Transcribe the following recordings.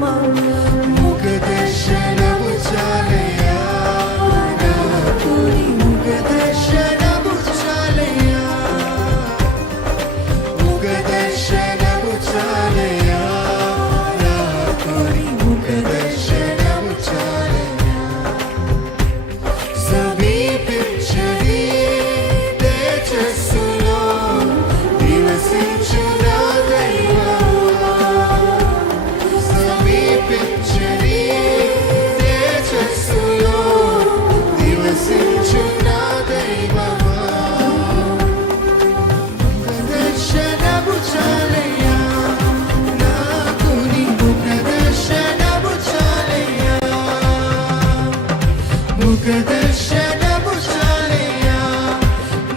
పాడదామా? ముఖ దర్శనము చాలయ్యా, నాకు నీ ముఖ దర్శనము చాలయ్యా, ముఖ దర్శనము చాలయ్యా, నాకు నీ ముఖ దర్శనము చాలయ్యా. సమీపించని తేజస్సులో నివసించు నా దైవమా, సమీపించని తేజస్సులో నివసించు నా దైవమా. ముఖ దర్శనము చాలయ్యా, నాకు నీ ముఖ దర్శనము చాలయ్యా, ముఖ దర్శనము చాలయ్యా,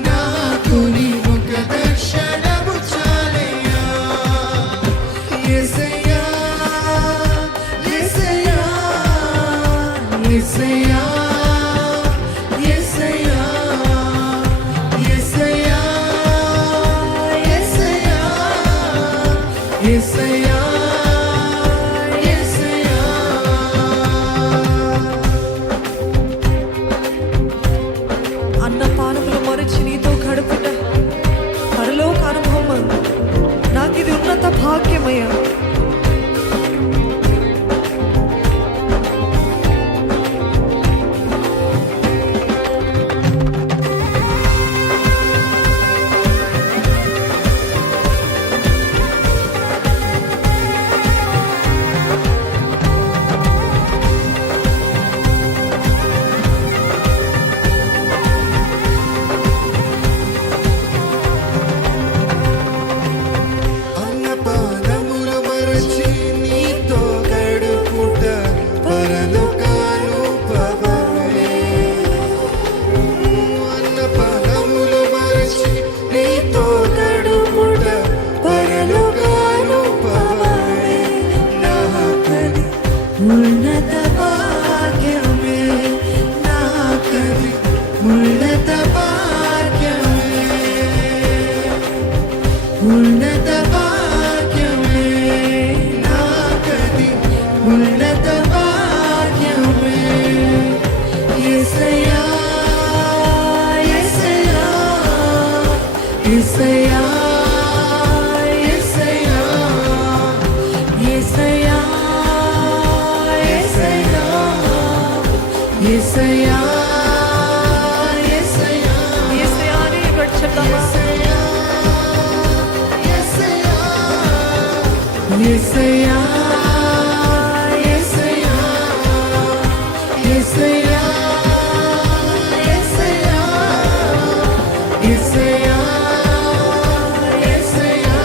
నాకు నీ ముఖ దర్శనము చాలయ్యా. యేసయ్యా, యేసయ్యా, యేసయ్యా, యేసయ్యా, యేసయ్యా, యేసయ్యా, యేసయ్యా, యేసయ్యా. అన్నపానములు మరచి నీతో గడుపుట పరలోక అనుభవం. నాకిది ఉన్నత భాగ్యమయ్యా. అన్నపానములు మరచి నీతో గడుపుట పరలోకానుభవమే. అన్నపానములు మరచి నీతో గడుపుట పరలోకానుభవమే. నాకది ఉన్నత భాగ్యమే, నాకది ఉన్నత భాగ్యమే, ఉన్నత భాగ్యమే, నాకది ఉన్నత భాగ్యమే. యేసయ్యా, యేసయ్యా, యేసయ్యా, యేసయ్యా, యేసయ్యా, యేసయ్యా, యేసయ్యా, యేసయ్యా, యేసయ్యా అని గొడ్చెప్దామా? యేసయ్యా, యేసయ్యా, యేసయ్యా, యేసయ్యా, యేసయ్యా, యేసయ్యా.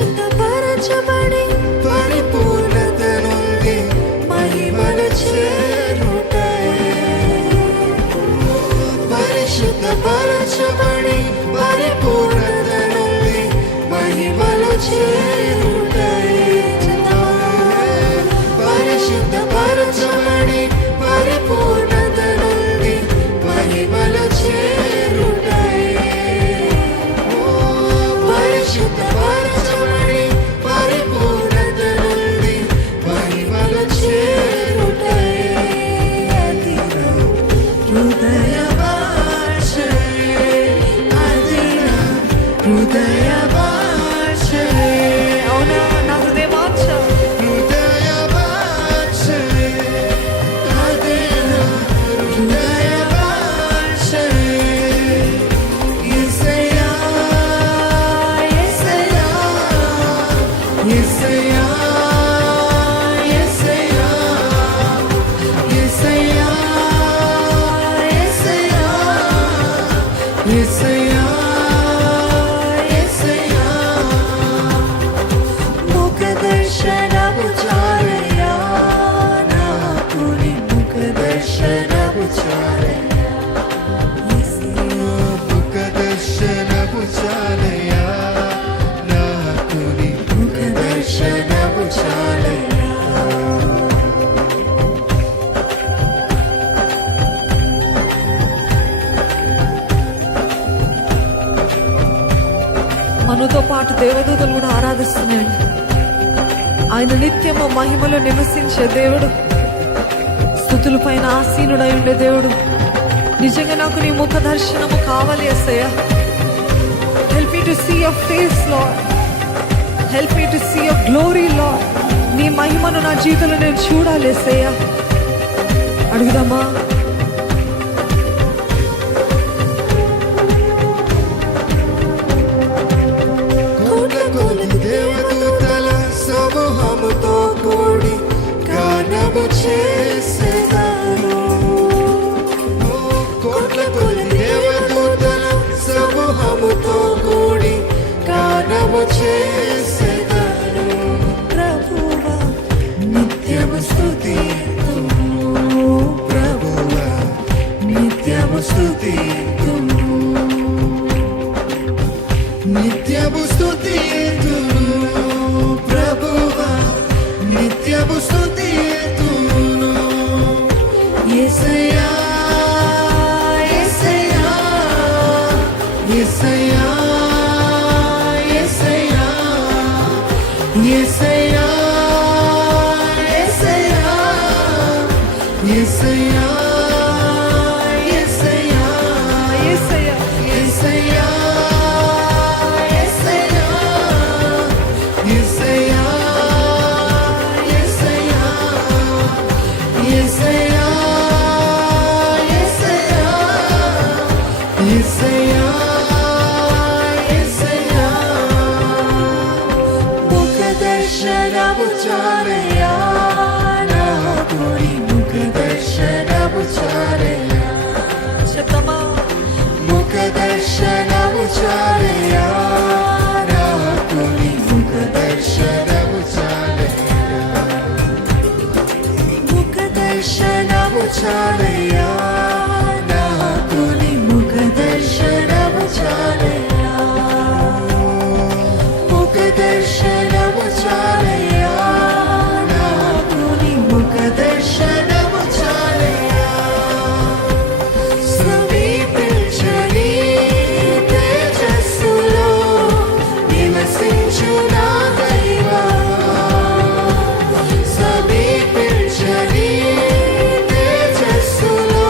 పరిశుద్ధపరచబడి పరిపూర్ణత నుండి మహిమలు చేరుటయే. పరిశుద్ధపరచబడి పరిపూర్ణత నుండి మహిమలు చేరుటయే. పరిశుద్ధపరచబడి పరిపూర్ణత నుండి మహిమలు చేరుటయే. పరిశుద్ధపరచబడి పరిపూర్ణత నుండి మహిమలు చేరుటయే. అది నా హృదయ భాషయే, అది నా హృదయ భాషయే. దేవదూతలు కూడా ఆరాధిస్తున్నాయండి. ఆయన నిత్యము మహిమలో నివసించే దేవుడు, స్తుతుల పైన ఆసీనుడై ఉండే దేవుడు. నిజంగా నాకు నీ ముఖ దర్శనము కావాలి యేసయ్యా. Help me to see your face Lord, help me to see your glory Lord. నీ మహిమను నా జీవితంలో నేను చూడాలి యేసయ్యా. అడుగుదామా? కోట్ల కొలది దేవదూతల సమూహముతో కూడి గానము చేసెదను. కోట్ల కొలది దేవదూతల సమూహముతో కూడి గానము చేసెదను. ప్రభువా నిత్యము స్తుతింతుము, ప్రభువా నిత్యము స్తుతింతుము, నిత్యము స్తుతింతును. ప్రభువా నిత్యము స్తుతింతును. యేసయ్యా యేసయ్యా యేసయ్యా యేసయ్యా యేసయ్యా యేసయ్యా యేసయ్యా యేసయ్యా యేసయ్యా యేసయ్యా యేసయ్యా యేసయ్యా యేసయ్యా యేసయ్యా యేసయ్యా యేసయ్యా ముఖ దర్శనము చాలయ్యా నాకు, నీ ముఖ దర్శనము చాలయ్యా. చెప్తామా? ముఖ దర్శనము చాలయ్యా నాకు, నీ ముఖ దర్శనము చాలయ్యా. ముఖ దర్శనము చాలయ్యా నాకు, నీ ముఖ దర్శనము చాలయ్యా. ముఖ దర్శనము చాలయ్యా నాకు, నీ ముఖ దర్శనము చాలయ్యా. సమీపించని తేజస్సులో నివసించు నా దైవా. సమీపించని తేజస్సులో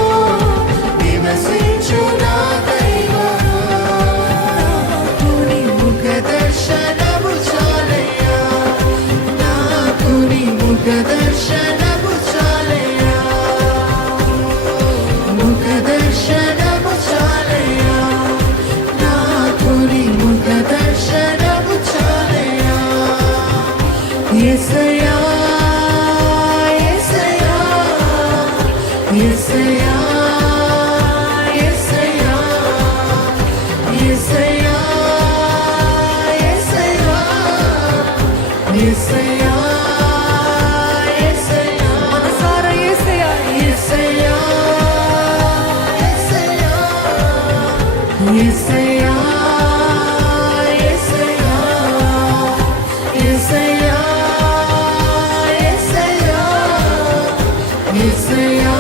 నివసించు నా దైవా. నాకు నీ ముఖ దర్శనము చాలయ్యా, నాకు నీ ముఖ దర్శనము చాలయ్యా. ముఖ దర్శనము చాలయ్యా నాకు, నీ ముఖ దర్శనము చాలయ్యా. యేసయ్యా యేసయ్యా యేసయ్యా యేసయ్యా యేసయ్యా యేసయ్యా యేసయ్యా యేసయ్యా మనసారా యేసయ్యా యేసయ్యా యేసయ్యా యేసయ్యా యేసయ్యా యేసయ్యా యేసయ్యా